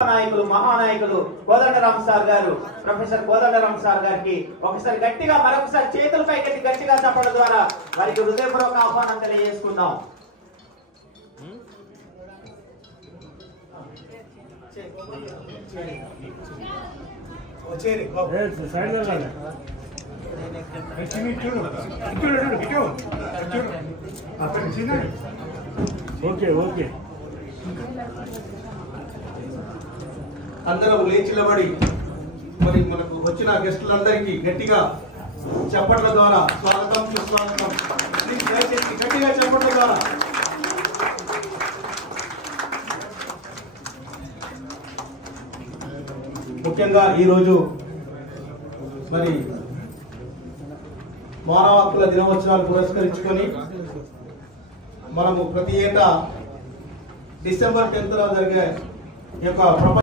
నాయకులు మహానాయకులు కోదండరామ్ సార్ గారు professor Kodandaram sir గారికి ఒకసారి గట్టిగా మరొకసారి చేతులపై గట్టిగా చెప్పడం ద్వారా వారికి హృదయపూర్వక ఆహ్వానం తెలియజేసుకుందాం. అందరం లేచి నిలబడి మరి మనకు వచ్చిన గెస్టులందరికీ గట్టిగా చెప్పట్ల ద్వారా స్వాగతం సుస్వాగతం దయచేసి గట్టిగా చెప్పట్ల ద్వారా ముఖ్యంగా ఈరోజు మరి మానవ హక్కుల దినోత్సవాలు పురస్కరించుకొని మనము ప్రతి ఏటా డిసెంబర్ 10న జరిగే ఈ యొక్క